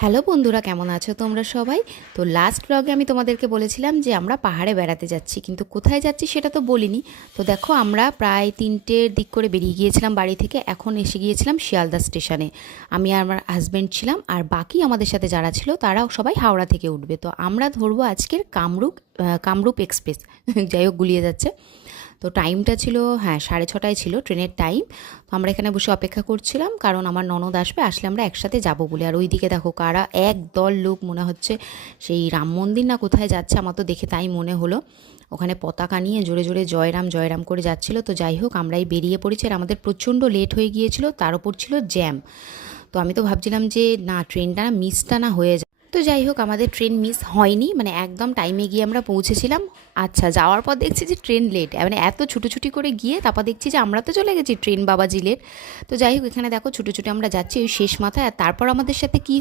Hello বন্ধুরা, কেমন আছো তোমরা সবাই? তো লাস্ট ব্লগে আমি তোমাদেরকে বলেছিলাম যে আমরা পাহাড়ে বেড়াতে যাচ্ছি, কিন্তু কোথায় যাচ্ছি সেটা তো বলিনি। তো দেখো, আমরা প্রায় 3টের দিক করে বেরিয়ে গিয়েছিলাম বাড়ি থেকে। এখন এসে গিয়েছিলাম শিয়ালদা স্টেশনে। আমি আর আমার হাজব্যান্ড ছিলাম, আর বাকি আমাদের সাথে যারা ছিল তারাও সবাই হাওড়া থেকে উঠবে। তো আমরা ধরবো আজকের কামরূপ এক্সপ্রেস। যাই হোক, গুলিয়ে যাচ্ছে। তো টাইমটা ছিল, হ্যাঁ, 6:30টায় ছিল ট্রেনের টাইম। তো আমরা এখানে বসে অপেক্ষা করছিলাম, কারণ আমার ননদ আসবে, আসলে আমরা একসাথে যাব বলে। আর ওইদিকে দেখো কারা এক দল লোক, মনে হচ্ছে সেই রাম মন্দির না কোথায় যাচ্ছে, আমার তো দেখে তাই মনে হলো। ওখানে পতাকা নিয়ে জোরে জোরে জয়রাম জয়রাম করে যাচ্ছিল। তো যাই হোক, আমরাই বেরিয়ে পড়েছি। আর আমাদের প্রচণ্ড লেট হয়ে গিয়েছিল, তার ওপর ছিল জ্যাম। তো আমি তো ভাবছিলাম যে না, ট্রেনটা না মিসটা না হয়ে যায়। তো যাই হোক, আমাদের ট্রেন মিস হয়নি, মানে একদম টাইমে গিয়ে আমরা পৌঁছেছিলাম। আচ্ছা, যাওয়ার পর দেখছি যে ট্রেন লেট, মানে এত ছুটোছুটি করে গিয়ে তারপর দেখছি যে আমরা তো চলে গেছি, ট্রেন বাবাজি লেট। তো যাই হোক, এখানে দেখো ছুটোছুটি আমরা যাচ্ছি ওই শেষ মাথায়। আর তারপর আমাদের সাথে কি